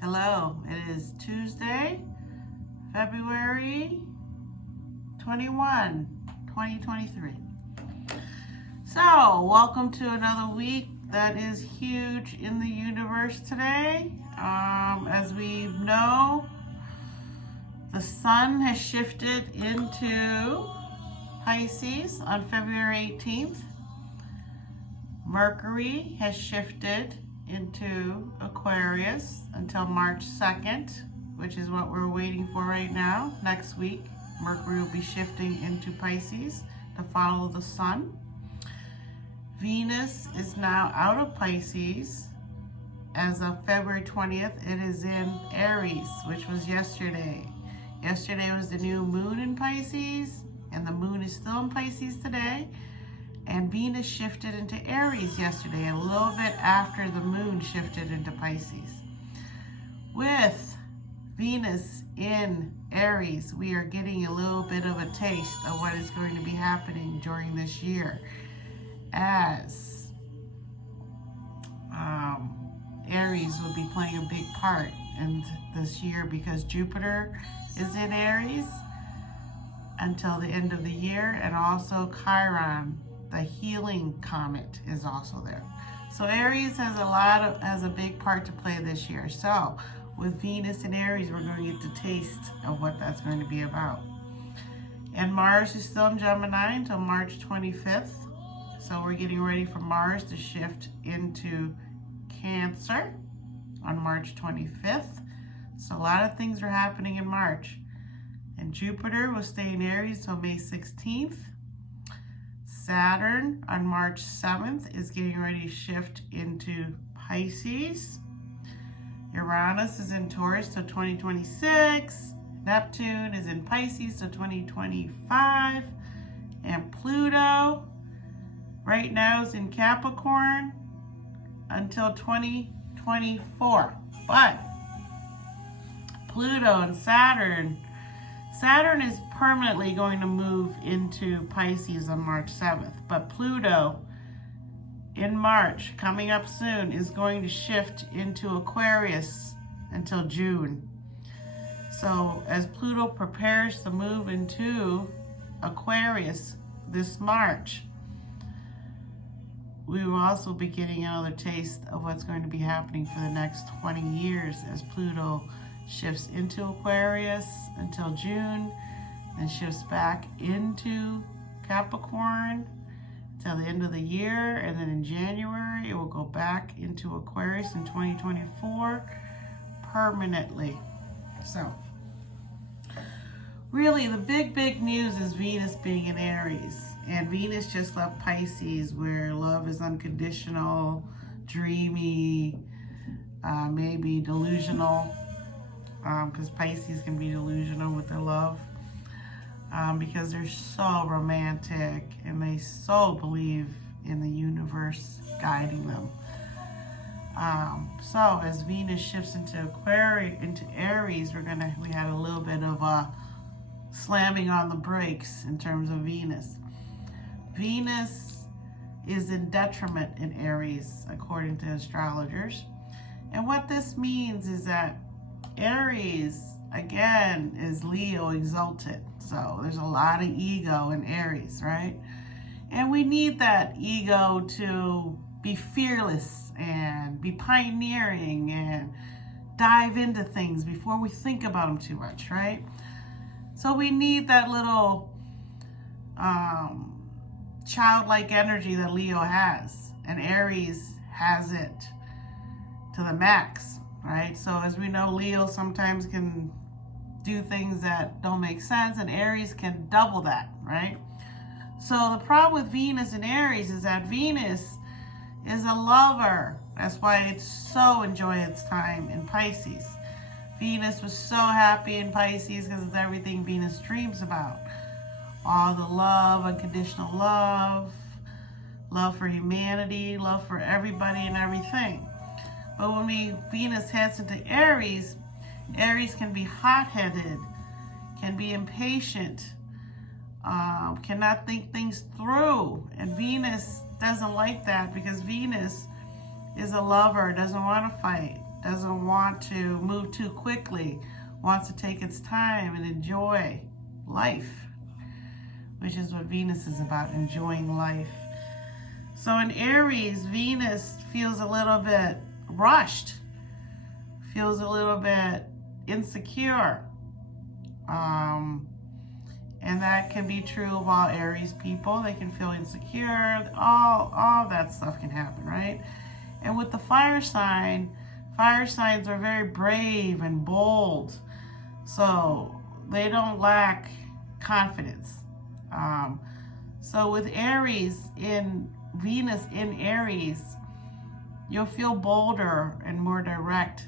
Hello, it is Tuesday, February 21, 2023. So, welcome to another week that is huge in the universe today. As we know, the sun has shifted into Pisces on February 18th. Mercury has shifted into Aquarius until March 2nd, which is what we're waiting for right now. Next week, Mercury will be shifting into Pisces to follow the sun. Venus is now out of Pisces. As of February 20th, it is in Aries, which was yesterday. Yesterday was the new moon in Pisces, and the moon is still in Pisces today. And Venus shifted into Aries yesterday, a little bit after the moon shifted into Pisces. With Venus in Aries, we are getting a little bit of a taste of what is going to be happening during this year, as Aries will be playing a big part in this year because Jupiter is in Aries until the end of the year, and also Chiron, the healing comet, is also there. So Aries has a big part to play this year. So with Venus and Aries, we're going to get the taste of what that's going to be about. And Mars is still in Gemini until March 25th. So we're getting ready for Mars to shift into Cancer on March 25th. So a lot of things are happening in March. And Jupiter will stay in Aries till May 16th. Saturn on March 7th is getting ready to shift into Pisces. Uranus is in Taurus till 2026. Neptune is in Pisces till 2025. And Pluto right now is in Capricorn until 2024. But Pluto and Saturn is permanently going to move into Pisces on March 7th. But Pluto in March, coming up soon, is going to shift into Aquarius until June. So as Pluto prepares to move into Aquarius this March, we will also be getting another taste of what's going to be happening for the next 20 years as Pluto shifts into Aquarius until June, then shifts back into Capricorn till the end of the year, and then in January it will go back into Aquarius in 2024 permanently. So really the big news is Venus being in Aries, and Venus just left Pisces where love is unconditional, dreamy, maybe delusional, because Pisces can be delusional with their love, because they're so romantic and they so believe in the universe guiding them. So as Venus shifts into Aries, we had a little bit of a slamming on the brakes in terms of Venus. Venus is in detriment in Aries, according to astrologers. And what this means is that Aries, again, is Leo exalted. So there's a lot of ego in Aries, right? And we need that ego to be fearless and be pioneering and dive into things before we think about them too much, right? So we need that little childlike energy that Leo has, and Aries has it to the max, right? So as we know, Leo sometimes can do things that don't make sense, and Aries can double that, right? So the problem with Venus and Aries is that Venus is a lover. That's why it's so enjoy its time in Pisces. Venus was so happy in Pisces because it's everything Venus dreams about. All the love, unconditional love, love for humanity, love for everybody and everything. But when Venus heads into Aries, Aries can be hot-headed, can be impatient, cannot think things through. And Venus doesn't like that because Venus is a lover, doesn't want to fight. doesn't want to move too quickly, wants to take its time and enjoy life, which is what Venus is about, enjoying life. So in Aries, Venus feels a little bit rushed, feels a little bit insecure. And that can be true of all Aries people. They can feel insecure. All that stuff can happen, right? And with the fire signs are very brave and bold. So they don't lack confidence. So with Aries, in Venus in Aries, you'll feel bolder and more direct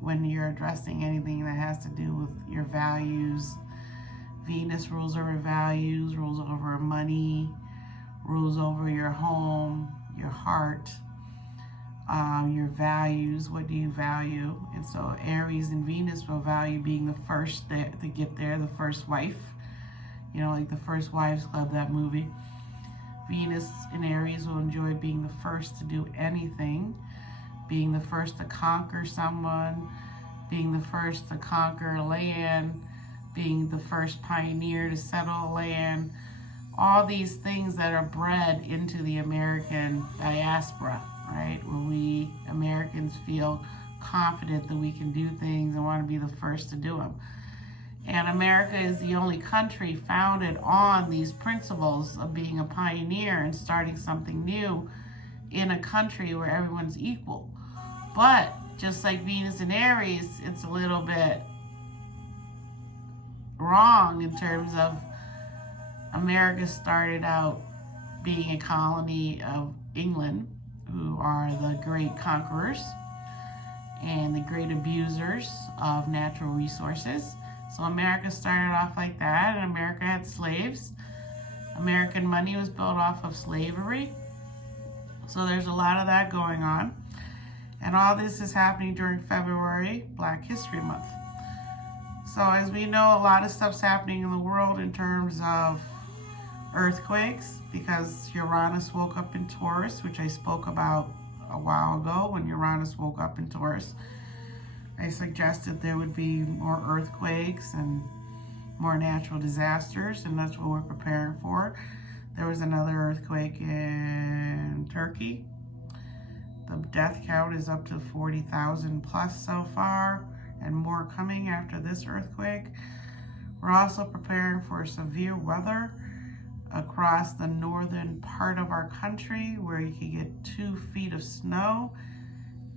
when you're addressing anything that has to do with your values. Venus rules over values, rules over money, rules over your home, your heart, your values. What do you value? And so Aries and Venus will value being the first to get there, the first wife. You know, like the First Wives Club, that movie. Venus in Aries will enjoy being the first to do anything, being the first to conquer someone, being the first to conquer land, being the first pioneer to settle land. All these things that are bred into the American diaspora, right? When we Americans feel confident that we can do things and want to be the first to do them. And America is the only country founded on these principles of being a pioneer and starting something new in a country where everyone's equal. But just like Venus and Aries, it's a little bit wrong in terms of America started out being a colony of England, who are the great conquerors and the great abusers of natural resources. So America started off like that, and America had slaves. American money was built off of slavery. So there's a lot of that going on. And all this is happening during February, Black History Month. So as we know, a lot of stuff's happening in the world in terms of earthquakes, because Uranus woke up in Taurus, which I spoke about a while ago. When Uranus woke up in Taurus, I suggested there would be more earthquakes and more natural disasters, and that's what we're preparing for. There was another earthquake in Turkey. The death count is up to 40,000 plus so far, and more coming after this earthquake. We're also preparing for severe weather across the northern part of our country, where you can get 2 feet of snow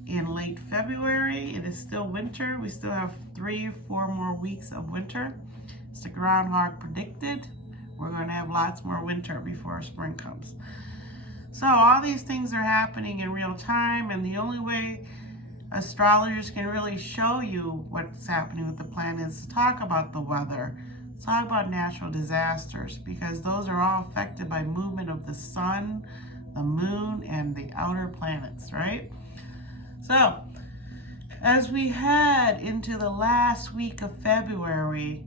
in late February. It is still winter. We still have 3 or 4 more weeks of winter. It's the groundhog predicted. We're going to have lots more winter before spring comes. So all these things are happening in real time, and the only way astrologers can really show you what's happening with the planets is talk about the weather, talk about natural disasters, because those are all affected by movement of the sun, the moon, and the outer planets, right? So as we head into the last week of February,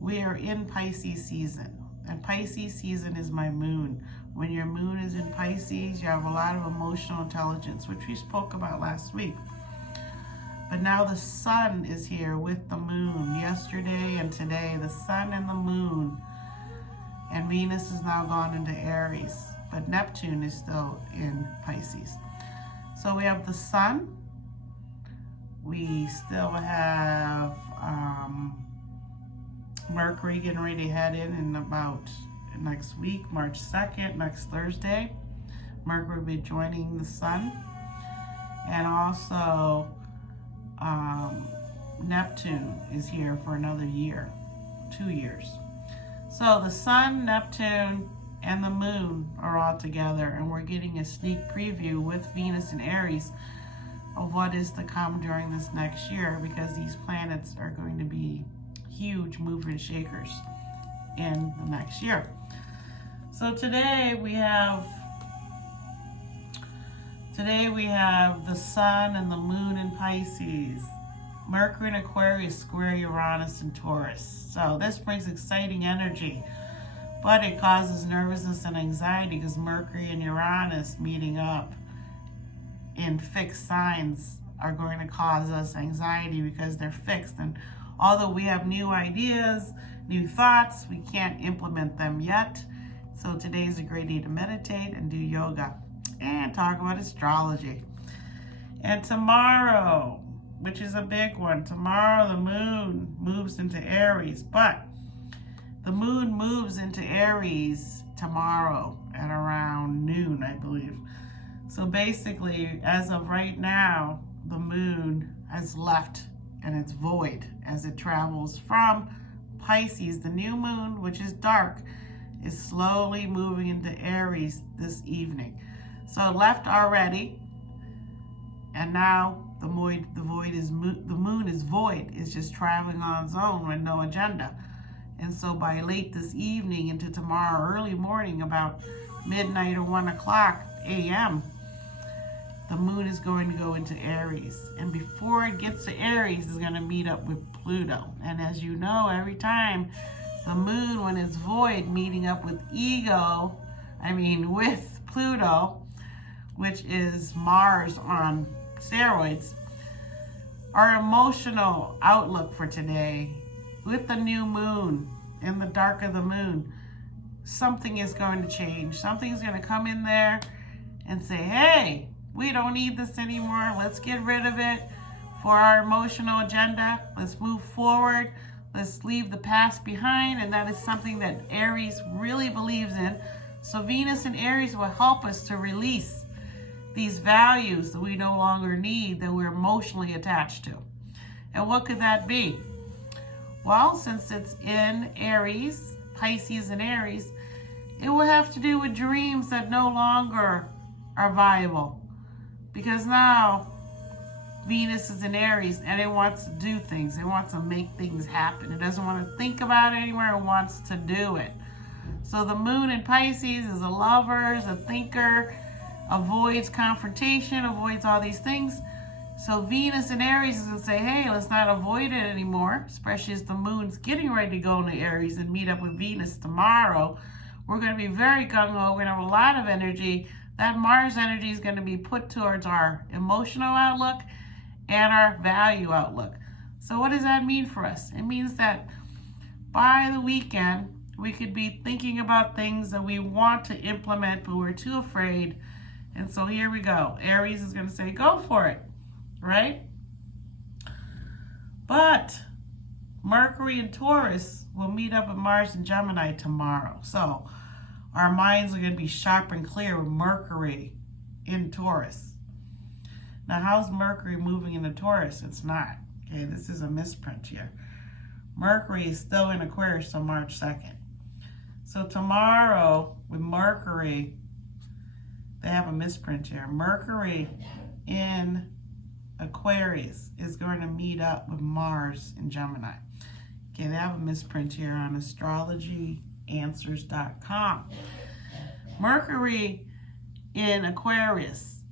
we are in Pisces season, and Pisces season is my moon. When your moon is in Pisces, you have a lot of emotional intelligence, which we spoke about last week. But now the sun is here with the moon. Yesterday and today, the sun and the moon. And Venus has now gone into Aries, but Neptune is still in Pisces. So we have the sun. We still have Mercury getting ready to head in about next week, March 2nd, next Thursday. Mercury will be joining the sun. And also Neptune is here for another year, 2 years. So the sun, Neptune, and the moon are all together, and we're getting a sneak preview with Venus and Aries of what is to come during this next year, because these planets are going to be huge movers and shakers in the next year. So today we have the sun and the moon in Pisces. Mercury in Aquarius square Uranus in Taurus. So this brings exciting energy, but it causes nervousness and anxiety because Mercury and Uranus meeting up in fixed signs are going to cause us anxiety because they're fixed. And although we have new ideas, new thoughts, we can't implement them yet. So today is a great day to meditate and do yoga and talk about astrology. And tomorrow, which is a big one, tomorrow the moon moves into Aries, but the moon moves into Aries tomorrow at around noon, I believe. So basically, as of right now, the moon has left and it's void as it travels from Pisces. The new moon, which is dark, is slowly moving into Aries this evening. So it left already, and now the moon is void. It's just traveling on its own with no agenda. And so by late this evening into tomorrow early morning, about midnight or 1 o'clock a.m., the moon is going to go into Aries. And before it gets to Aries, it's going to meet up with Pluto. And as you know, every time the moon, when it's void, meeting up with with Pluto, which is Mars on steroids, our emotional outlook for today, with the new moon and the dark of the moon, something is going to change. Something's going to come in there and say, hey, we don't need this anymore. Let's get rid of it for our emotional agenda. Let's move forward. Let's leave the past behind. And that is something that Aries really believes in. So Venus and Aries will help us to release these values that we no longer need, that we're emotionally attached to. And what could that be? Well, since it's in Aries, Pisces and Aries, it will have to do with dreams that no longer are viable. Because now Venus is in Aries and it wants to do things. It wants to make things happen. It doesn't want to think about it anymore. It wants to do it. So the moon in Pisces is a lover, is a thinker, avoids confrontation, avoids all these things. So Venus in Aries is going to say, hey, let's not avoid it anymore, especially as the moon's getting ready to go into Aries and meet up with Venus tomorrow. We're going to be very gung-ho. We're going to have a lot of energy. That Mars energy is going to be put towards our emotional outlook and our value outlook. So what does that mean for us? It means that by the weekend, we could be thinking about things that we want to implement, but we're too afraid. And so here we go. Aries is going to say, go for it. Right? But Mercury and Taurus will meet up with Mars and Gemini tomorrow. So our minds are going to be sharp and clear with Mercury in Taurus. Now, how's Mercury moving into Taurus? It's not. Okay, this is a misprint here. Mercury is still in Aquarius on March 2nd. So tomorrow with Mercury, they have a misprint here. Mercury in Aquarius is going to meet up with Mars in Gemini. Okay, they have a misprint here on astrologyanswers.com. Mercury in Aquarius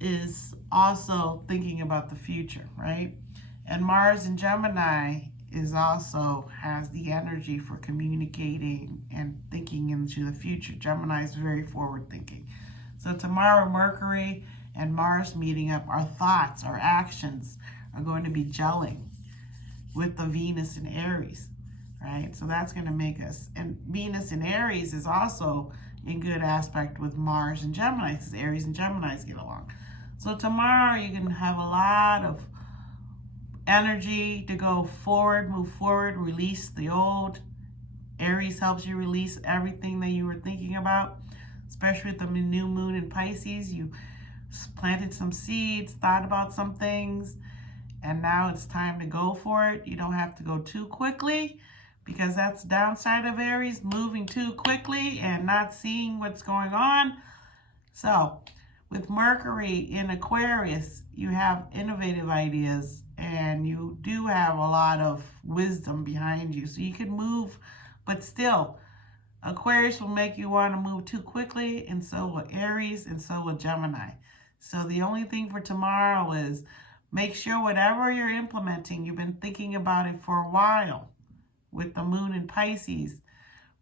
is also thinking about the future, right? And Mars in Gemini is also has the energy for communicating and thinking into the future. Gemini is very forward thinking. So tomorrow, Mercury and Mars meeting up, our thoughts, our actions are going to be gelling with the Venus in Aries, right? So that's going to make us, and Venus in Aries is also in good aspect with Mars and Gemini, because Aries and Geminis get along. So tomorrow you can have a lot of energy to go forward, move forward, release the old. Aries helps you release everything that you were thinking about, especially with the new moon in Pisces. You planted some seeds, thought about some things, and now it's time to go for it. You don't have to go too quickly, because that's the downside of Aries, moving too quickly and not seeing what's going on. So with Mercury in Aquarius, you have innovative ideas and you do have a lot of wisdom behind you. So you can move, but still, Aquarius will make you want to move too quickly, and so will Aries, and so will Gemini. So the only thing for tomorrow is make sure whatever you're implementing, you've been thinking about it for a while. With the moon in Pisces,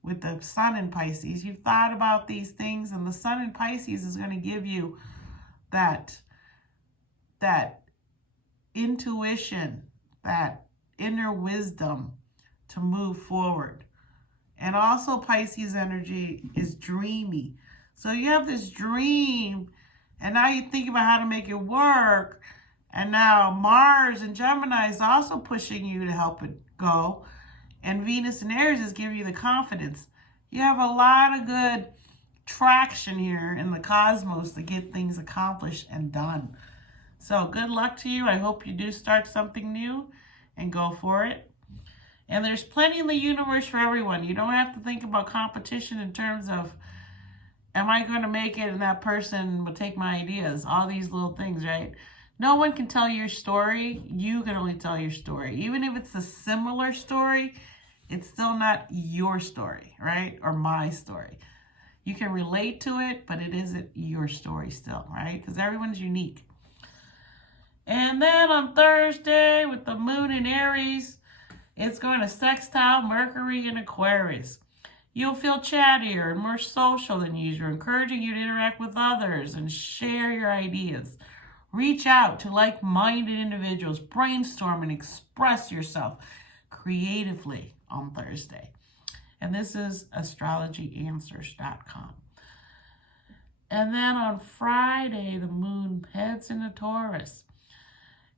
with the sun in Pisces, you've thought about these things, and the sun in Pisces is going to give you that intuition, that inner wisdom to move forward. And also Pisces energy is dreamy. So you have this dream, and now you think about how to make it work. And now Mars and Gemini is also pushing you to help it go. And Venus and Aries is giving you the confidence. You have a lot of good traction here in the cosmos to get things accomplished and done. So good luck to you. I hope you do start something new and go for it. And there's plenty in the universe for everyone. You don't have to think about competition in terms of, am I going to make it and that person will take my ideas? All these little things, right? No one can tell your story. You can only tell your story. Even if it's a similar story, it's still not your story, right? Or my story. You can relate to it, but it isn't your story still, right? Because everyone's unique. And then on Thursday, with the moon in Aries, it's going to sextile Mercury in Aquarius. You'll feel chattier and more social than usual, encouraging you to interact with others and share your ideas. Reach out to like-minded individuals, brainstorm and express yourself creatively on Thursday. And this is astrologyanswers.com. And then on Friday, the moon heads into Taurus.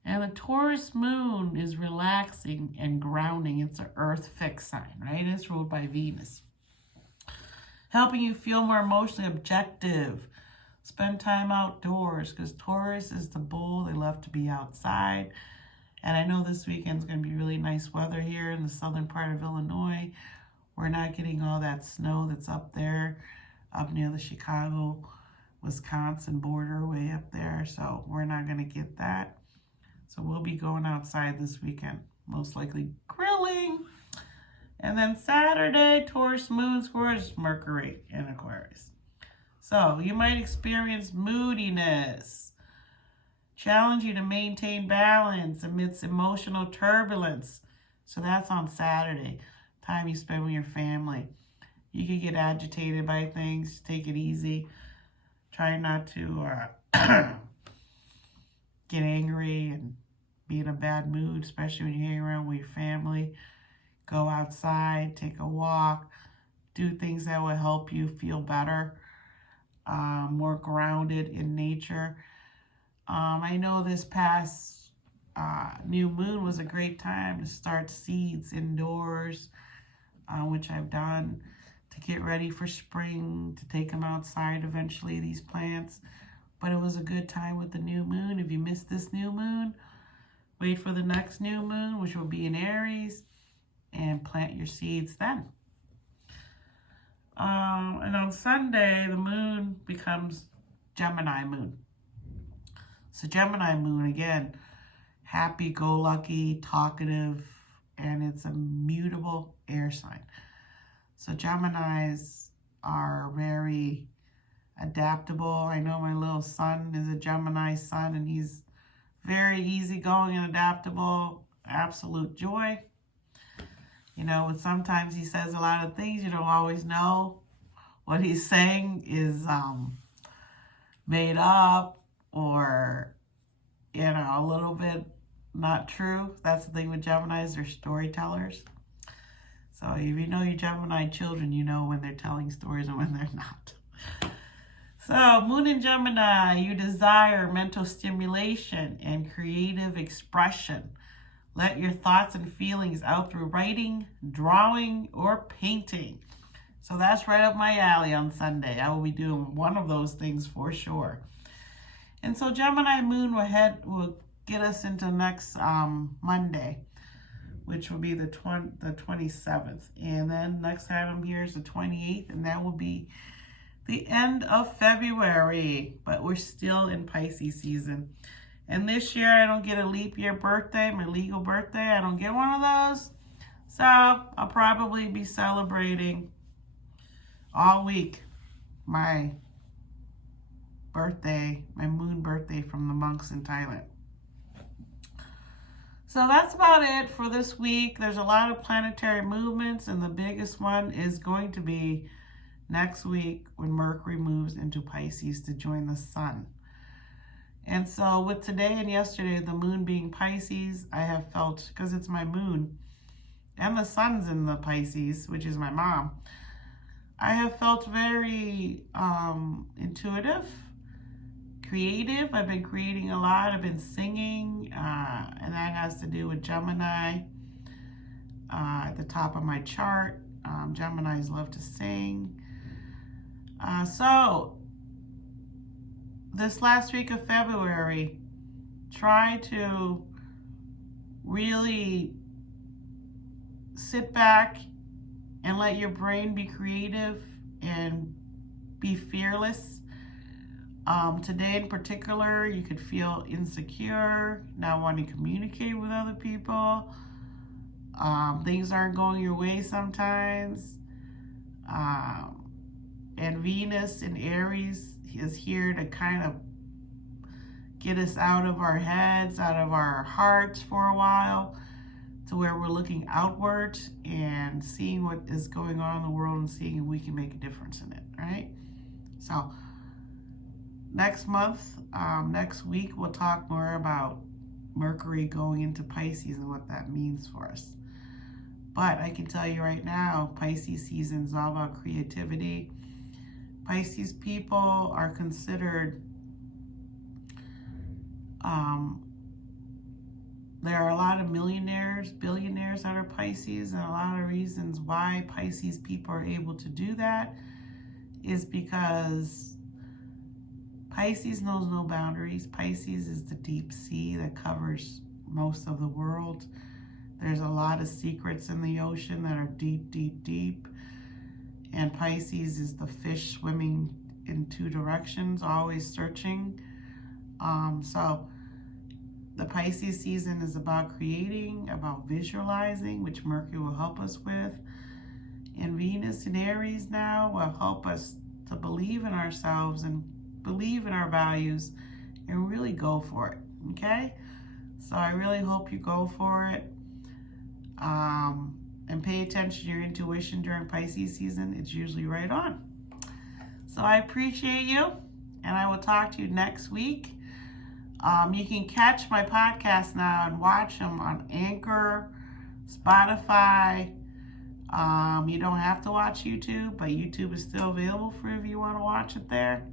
And the Taurus moon is relaxing and grounding. It's an earth fixed sign, right? It's ruled by Venus. Helping you feel more emotionally objective. Spend time outdoors, because Taurus is the bull. They love to be outside. And I know this weekend's going to be really nice weather here in the southern part of Illinois. We're not getting all that snow that's up there, up near the Chicago, Wisconsin border way up there. So we're not going to get that. So we'll be going outside this weekend, most likely grilling. And then Saturday, Taurus moon squares Mercury in Aquarius. So you might experience moodiness, challenge you to maintain balance amidst emotional turbulence. So that's on Saturday, time you spend with your family. You could get agitated by things. Take it easy. Try not to get angry and be in a bad mood, especially when you're hanging around with your family. Go outside, take a walk, do things that will help you feel better, more grounded in nature. I know this past new moon was a great time to start seeds indoors, which I've done, to get ready for spring, to take them outside eventually, these plants. But it was a good time with the new moon. If you missed this new moon, wait for the next new moon, which will be in Aries, and plant your seeds then. And on Sunday, the moon becomes Gemini moon. So Gemini moon, again, happy-go-lucky, talkative, and it's a mutable air sign. So Geminis are very adaptable. I know my little son is a Gemini son, and he's very easygoing and adaptable. Absolute joy. You know, but sometimes he says a lot of things you don't always know what he's saying is made up or, you know, a little bit not true. That's the thing with Geminis, they're storytellers. So if you know your Gemini children, you know when they're telling stories and when they're not. So moon in Gemini, you desire mental stimulation and creative expression. Let your thoughts and feelings out through writing, drawing, or painting. So that's right up my alley on Sunday. I will be doing one of those things for sure. And so Gemini moon will get us into next Monday, which will be the 27th. And then next time I'm here is the 28th, and that will be the end of February. But we're still in Pisces season. And this year, I don't get a leap year birthday, my legal birthday. I don't get one of those. So I'll probably be celebrating all week my birthday, my moon birthday from the monks in Thailand. So that's about it for this week. There's a lot of planetary movements, and the biggest one is going to be next week when Mercury moves into Pisces to join the sun. And so with today and yesterday, the moon being Pisces, I have felt, because it's my moon, and the sun's in the Pisces, which is my mom, I have felt very intuitive, creative. I've been creating a lot. I've been singing, and that has to do with Gemini at the top of my chart. Geminis love to sing. So this last week of February, try to really sit back and let your brain be creative and be fearless. Today in particular, you could feel insecure, not wanting to communicate with other people. Things aren't going your way sometimes. And Venus in Aries is here to kind of get us out of our heads, out of our hearts for a while, to where we're looking outward and seeing what is going on in the world and seeing if we can make a difference in it, right? So next month, next week, we'll talk more about Mercury going into Pisces and what that means for us. But I can tell you right now, Pisces season is all about creativity. Pisces people are considered, there are a lot of millionaires, billionaires that are Pisces, and a lot of reasons why Pisces people are able to do that is because Pisces knows no boundaries. Pisces is the deep sea that covers most of the world. There's a lot of secrets in the ocean that are deep, deep, deep. And Pisces is the fish swimming in two directions, always searching. So the Pisces season is about creating, about visualizing, which Mercury will help us with. And Venus in Aries now will help us to believe in ourselves and believe in our values and really go for it, okay? So I really hope you go for it. And pay attention to your intuition during Pisces season. It's usually right on. So I appreciate you, and I will talk to you next week. You can catch my podcast now and watch them on Anchor, Spotify. You don't have to watch YouTube, but YouTube is still available for if you want to watch it there.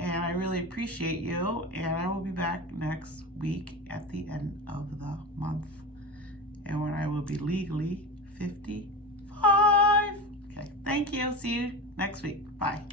And I really appreciate you, and I will be back next week at the end of the month. And when I will be legally 55. Okay, thank you. See you next week. Bye.